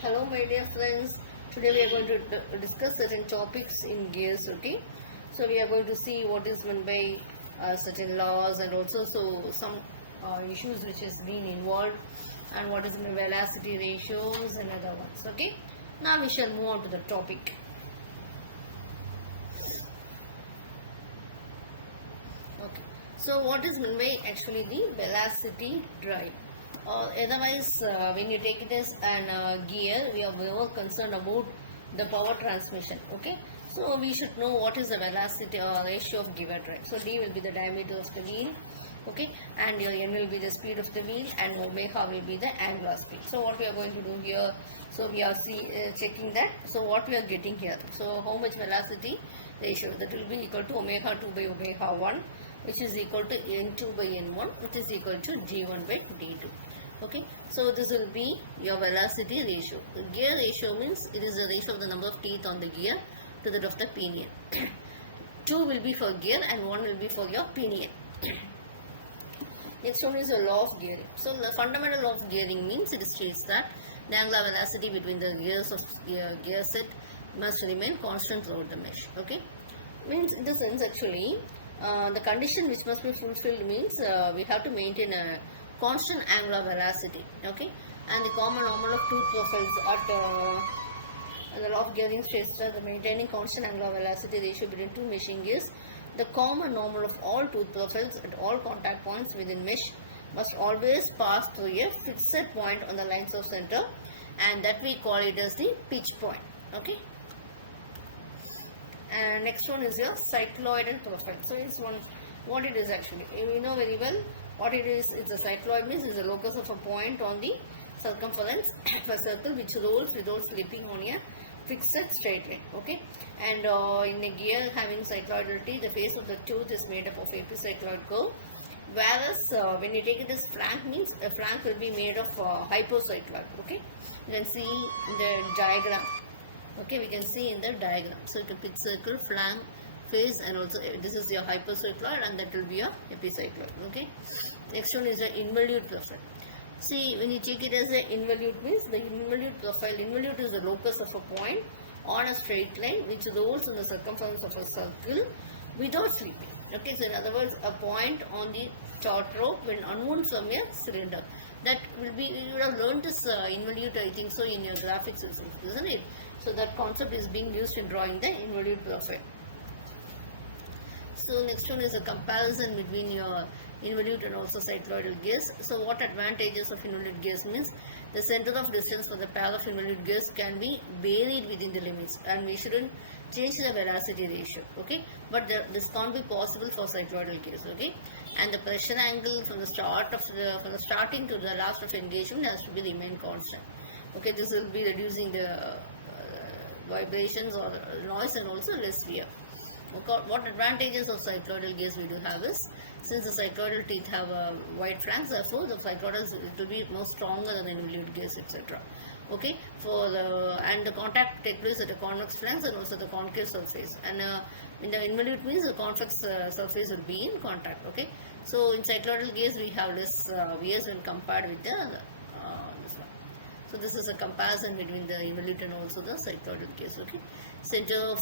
Hello my dear friends, today we are going to discuss certain topics in gears, okay? So we are going to see what is meant by certain laws and also some issues which has been involved and what is the velocity ratios and other ones, okay? Now we shall move on to the topic. Okay, so what is meant by actually the velocity drive? Otherwise, when you take it as an gear, we are more concerned about the power transmission. Okay, so we should know what is the velocity or ratio of given drive. So d will be the diameter of the wheel. Okay, and your n will be the speed of the wheel, and omega will be the angular speed. So what we are going to do here? So we are checking that. So what we are getting here? So how much velocity ratio? That will be equal to omega 2 by omega 1, which is equal to n2 by n1, which is equal to d1 by d2. Okay, so this will be your velocity ratio. The gear ratio means it is the ratio of the number of teeth on the gear to that of the pinion. 2 will be for gear and 1 will be for your pinion. Next one is the law of gearing. So the fundamental law of gearing means it states that the angular velocity between the gears of gear set must remain constant throughout the mesh. Okay, means in the sense actually the condition which must be fulfilled means we have to maintain a constant angular velocity. Okay, and the common normal of tooth profiles at the law of gearing states that the maintaining constant angular velocity ratio between two meshing gears, the common normal of all tooth profiles at all contact points within mesh must always pass through a fixed point on the lines of center, and that we call it as the pitch point. Okay, and next one is your cycloidal profile. So it's one what it is actually. You know very well what it is. It's a cycloid means it's the locus of a point on the circumference of a circle which rolls without slipping on a fixed straight line. Okay, and in a gear having cycloidality, the face of the tooth is made up of epicycloid curve, whereas when you take it as flank means a flank will be made of hypocycloid. Okay, you can see in the diagram. Okay, we can see in the diagram. So it will be circle, flank, face, and also this is your hypocycloid and that will be your epicycloid. Okay, next one is the involute profile. See, when you take it as an involute means the involute profile, involute is the locus of a point on a straight line which rolls in the circumference of a circle without slipping. Okay, so in other words, a point on the taut rope when unwound from a cylinder. That will be, you would have learned this involute, I think so, in your graphics, isn't it? So that concept is being used in drawing the involute profile. So next one is a comparison between your involute and also cycloidal gears. So what advantages of involute gears means the center of distance for the pair of involute gears can be varied within the limits, and we shouldn't change the velocity ratio. Okay, but this can't be possible for cycloidal gears. Okay, and the pressure angle from the starting to the last of engagement has to be remain constant. Okay, this will be reducing the vibrations or noise and also less wear. Okay, what advantages of cycloidal gears we do have is, since the cycloidal teeth have wide flanks, therefore the cycloidals it will be more stronger than the involute gears, etc. Okay, and the contact take place at the convex flanks and also the concave surface, and in the involute means the convex surface will be in contact. Okay, so in cycloidal gears we have less wears when compared with the this one. So this is a comparison between the involute and also the cycloidal gears. Okay, center of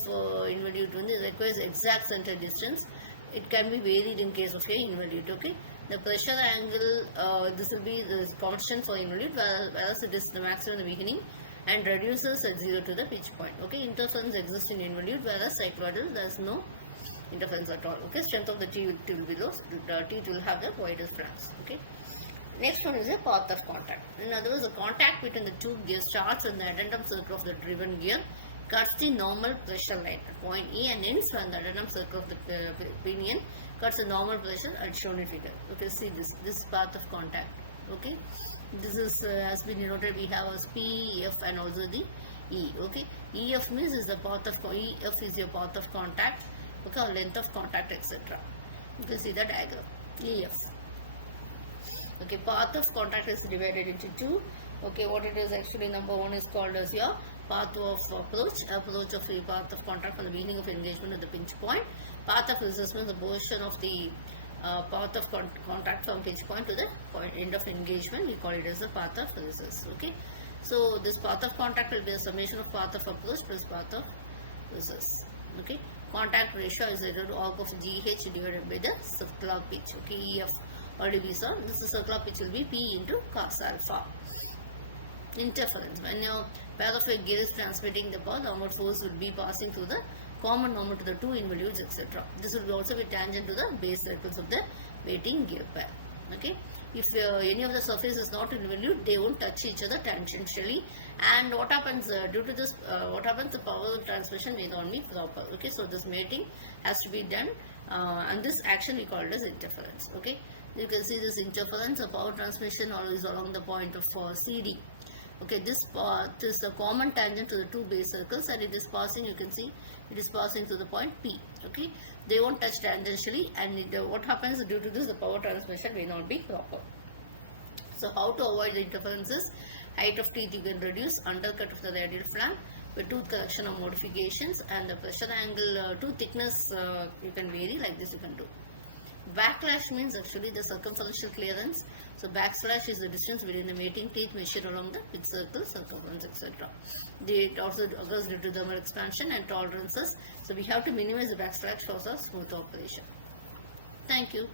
involute when it requires exact center distance. It can be varied in case of a involute. Okay, the pressure angle this will be the constant for involute, whereas it is the maximum in the beginning and reduces at 0 to the pitch point. Okay, interference exists in involute, whereas cycloidal there is no interference at all. Okay, strength of the teeth will be low. The teeth will have the widest flanks. Okay. Next one is a path of contact. In other words, the contact between the two gears starts when the addendum circle of the driven gear cuts the normal pressure line at point E and ends when the addendum circle of the pinion cuts the normal pressure as shown in figure. Okay, see this path of contact. Okay, this is has been denoted. We have as P, F, and also the E. Okay, EF means is the path of EF is your path of contact. Okay, or length of contact, etc. You can see the diagram. EF. Okay, path of contact is divided into two. Okay, what it is actually, number one is called as your path of approach of the path of contact from the beginning of engagement at the pinch point. Path of resistance, the portion of the path of contact from pinch point to the end of engagement, we call it as the path of resistance. Okay, So this path of contact will be a summation of path of approach plus path of recess. Okay, contact ratio is equal to arc of GH divided by the circular pitch. Okay, EF already we saw. This is circular pitch will be P into cos alpha. Interference. When your pair of a gear is transmitting the path, downward force will be passing through the common normal to the two involutes, etc. This will also be tangent to the base circles of the waiting gear pair. Okay, if any of the surface is not involute, they won't touch each other tangentially. And what happens due to this? What happens? The power transmission may not be proper. Okay, so this mating has to be done, and this action we call it as interference. Okay, you can see this interference. The power transmission is along the point of CD. Okay, this path is a common tangent to the two base circles, and it is passing, you can see, it is passing to the point P. Okay, they won't touch tangentially, and what happens due to this, the power transmission may not be proper. So how to avoid the interferences? Height of teeth you can reduce, undercut of the radial flank with tooth correction or modifications, and the pressure angle, tooth thickness you can vary, like this you can do. Backlash means actually the circumferential clearance. So backslash is the distance between the mating teeth measured along the pitch circle, circumference, etc. It also occurs due to thermal expansion and tolerances. So we have to minimize the backslash for a smooth operation. Thank you.